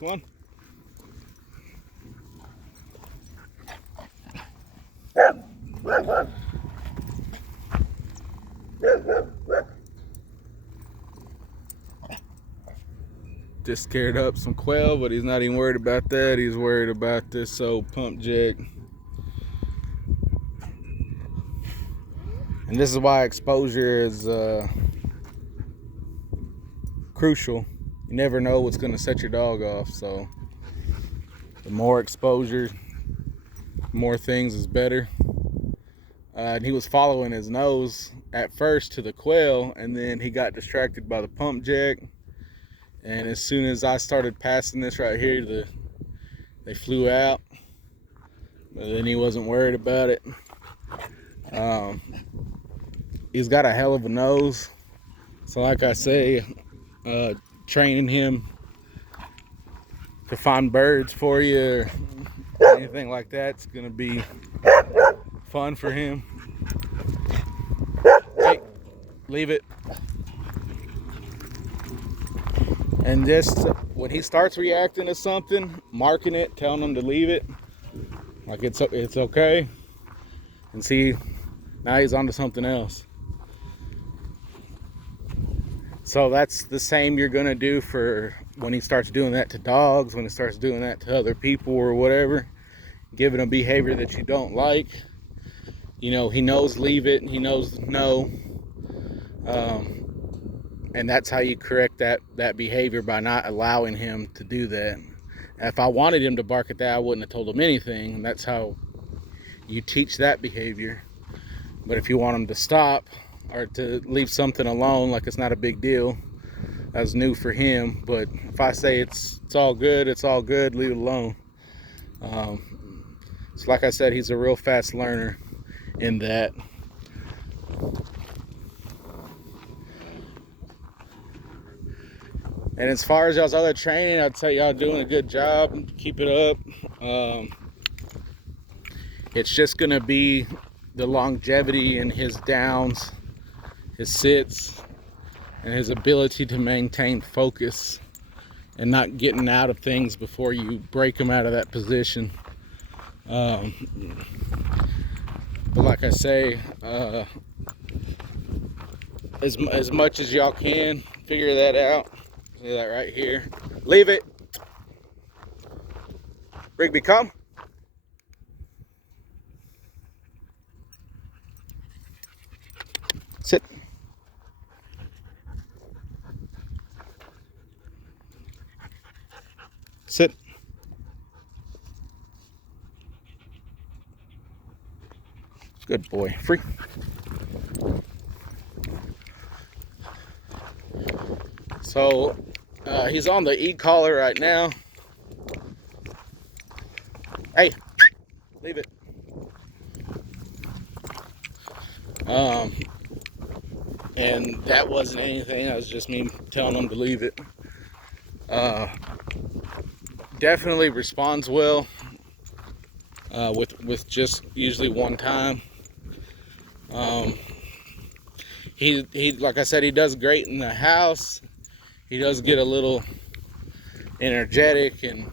Come on. Just scared up some quail, but he's not even worried about that. He's worried about this old pump jack. And this is why exposure is crucial. You never know what's going to set your dog off. So the more exposure, more things is better. And he was following his nose at first to the quail, and then he got distracted by the pump jack. And as soon as I started passing this right here, they flew out. But then he wasn't worried about it. He's got a hell of a nose. So like I say, training him to find birds for you or anything like that's gonna be fun for him. Hey, leave it. And just when he starts reacting to something, marking it, telling him to leave it, like it's okay. And see, now he's onto something else. So that's the same you're gonna do for when he starts doing that to dogs, when he starts doing that to other people or whatever, giving a behavior that you don't like. You know, he knows leave it, and he knows no. And that's how you correct that behavior, by not allowing him to do that. If I wanted him to bark at that, I wouldn't have told him anything. And that's how you teach that behavior. But if you want him to stop or to leave something alone, like it's not a big deal, that's new for him. But if I say it's all good, it's all good, leave it alone. So like I said, he's a real fast learner in that. And as far as y'all's other training, I'd say y'all doing a good job. Keep it up. It's just going to be the longevity in his downs, his sits, and his ability to maintain focus and not getting out of things before you break him out of that position. But like I say, as much as y'all can, figure that out. See that right here. Leave it. Rigby, come. Sit. Sit. Good boy. Free. So he's on the e-collar right now. Hey, leave it. And that wasn't anything. That was just me telling him to leave it. Definitely responds well with just usually one time. He like I said, he does great in the house. He does get a little energetic and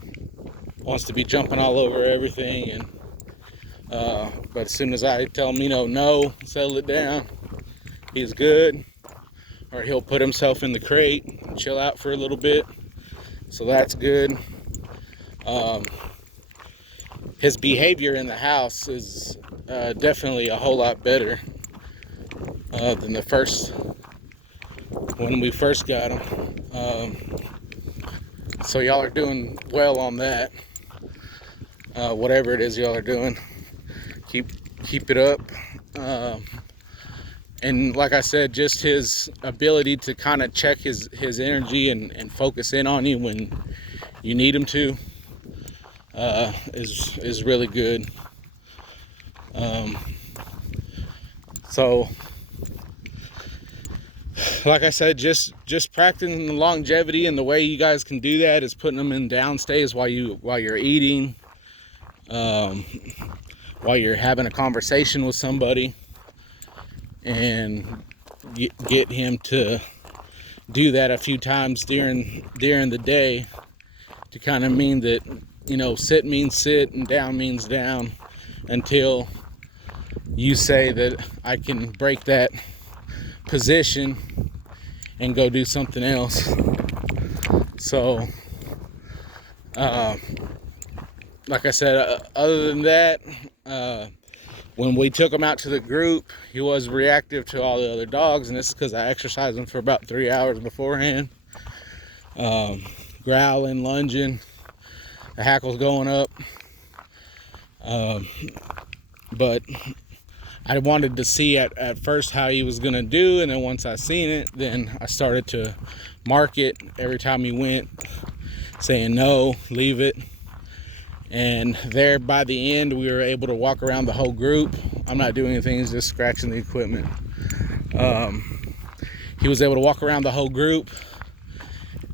wants to be jumping all over everything. And but as soon as I tell him, no, settle it down, he's good. Or he'll put himself in the crate and chill out for a little bit. So that's good. His behavior in the house is definitely a whole lot better than when we first got him. So y'all are doing well on that. Whatever it is y'all are doing, keep it up. And like I said, just his ability to kind of check his energy and focus in on you when you need him to is really good. So like I said, just practicing the longevity, and the way you guys can do that is putting them in down stays while you're eating, while you're having a conversation with somebody, and get him to do that a few times during the day, to kind of mean that, sit means sit and down means down until you say that I can break that position and go do something else. So, like I said, other than that, when we took him out to the group, he was reactive to all the other dogs, and this is because I exercised him for about 3 hours beforehand. Growling, lunging, the hackles going up. But I wanted to see at first how he was going to do, and then once I seen it, then I started to mark it every time he went, saying no, leave it. And there, by the end, we were able to walk around the whole group. I'm not doing anything, just scratching the equipment. He was able to walk around the whole group,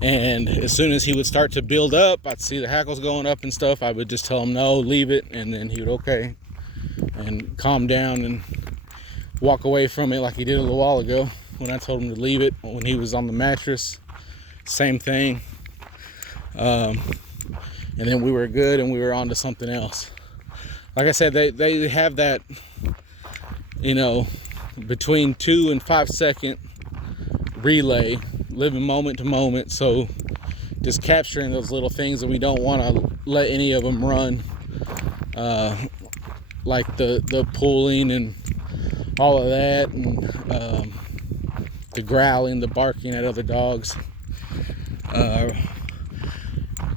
and as soon as he would start to build up, I'd see the hackles going up and stuff. I would just tell him no, leave it, and then he would okay and calm down and walk away from it like he did a little while ago when I told him to leave it when he was on the mattress. Same thing. And then we were good and we were on to something else. Like I said, they have that, between 2 and 5 second relay, living moment to moment. So just capturing those little things that we don't want to let any of them run, like the pulling and all of that, and the growling, the barking at other dogs.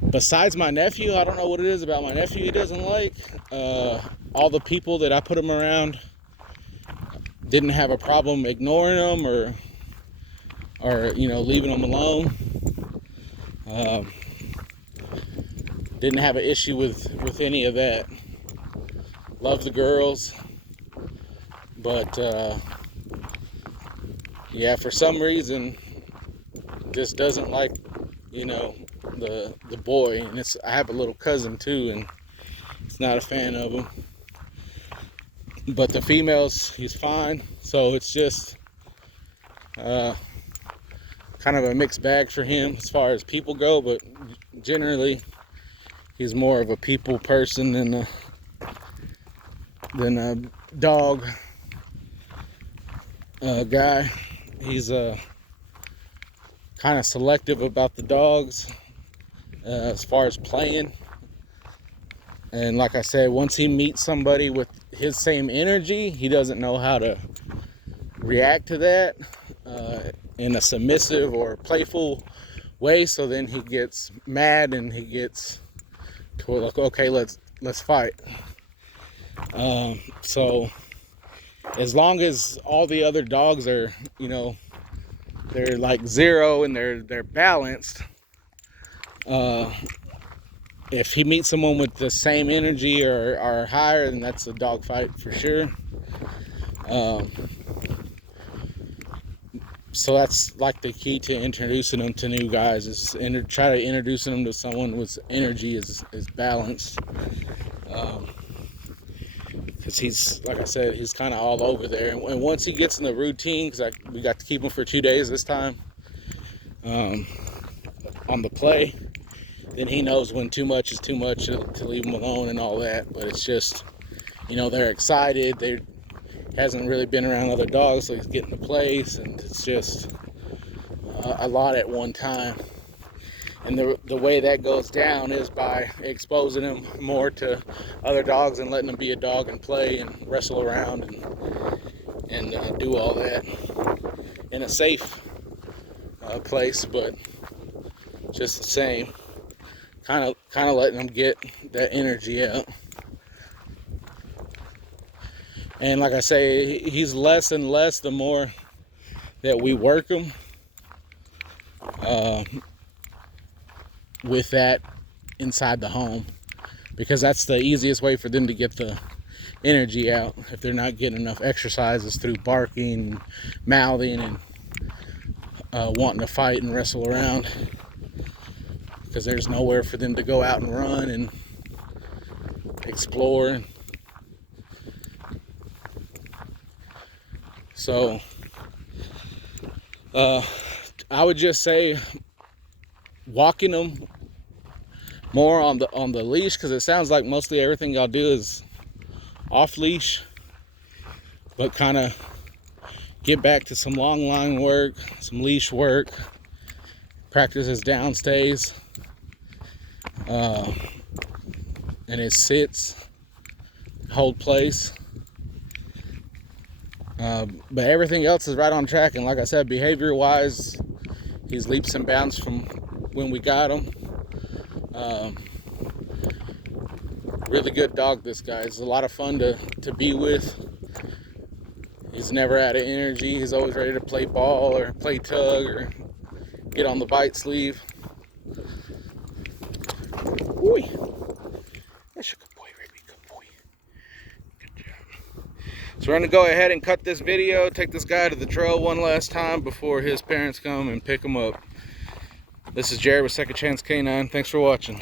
Besides my nephew, I don't know what it is about my nephew he doesn't like. All the people that I put him around didn't have a problem ignoring him or leaving him alone. Didn't have an issue with any of that. Love the girls, but for some reason just doesn't like the boy. And I have a little cousin too, and he's not a fan of him. But the females, he's fine. So it's just kind of a mixed bag for him as far as people go, but generally he's more of a people person than a dog guy. He's kind of selective about the dogs as far as playing. And like I said, once he meets somebody with his same energy, he doesn't know how to react to that in a submissive or playful way. So then he gets mad and he gets to like, okay, let's fight. So as long as all the other dogs are, they're like zero and they're balanced, if he meets someone with the same energy or higher, then that's a dog fight for sure. So that's like the key to introducing them to new guys, is try to introduce them to someone whose energy is balanced. Because he's, like I said, he's kind of all over there. And once he gets in the routine, because we got to keep him for 2 days this time on the play, then he knows when too much is too much to leave him alone and all that. But it's just, they're excited. They hasn't really been around other dogs, so he's getting the place, and it's just a lot at one time. And the way that goes down is by exposing him more to other dogs and letting him be a dog and play and wrestle around and do all that in a safe place, but just the same, kind of letting him get that energy out. And like I say, he's less and less the more that we work him with that inside the home, because that's the easiest way for them to get the energy out if they're not getting enough exercises through barking, mouthing, and wanting to fight and wrestle around, because there's nowhere for them to go out and run and explore. So I would just say walking them more on the leash, because it sounds like mostly everything y'all do is off leash, but kind of get back to some long line work, some leash work, practice his down stays, and his sits, hold place. But everything else is right on track, and like I said, behavior wise, he's leaps and bounds from when we got him. Really good dog, this guy. He's a lot of fun to be with. He's never out of energy. He's always ready to play ball or play tug or get on the bite sleeve. Boy, that's a good boy, Ruby. Good boy. Good job. So we're gonna go ahead and cut this video, take this guy to the trail one last time before his parents come and pick him up. This is Jared with Second Chance Canine. Thanks for watching.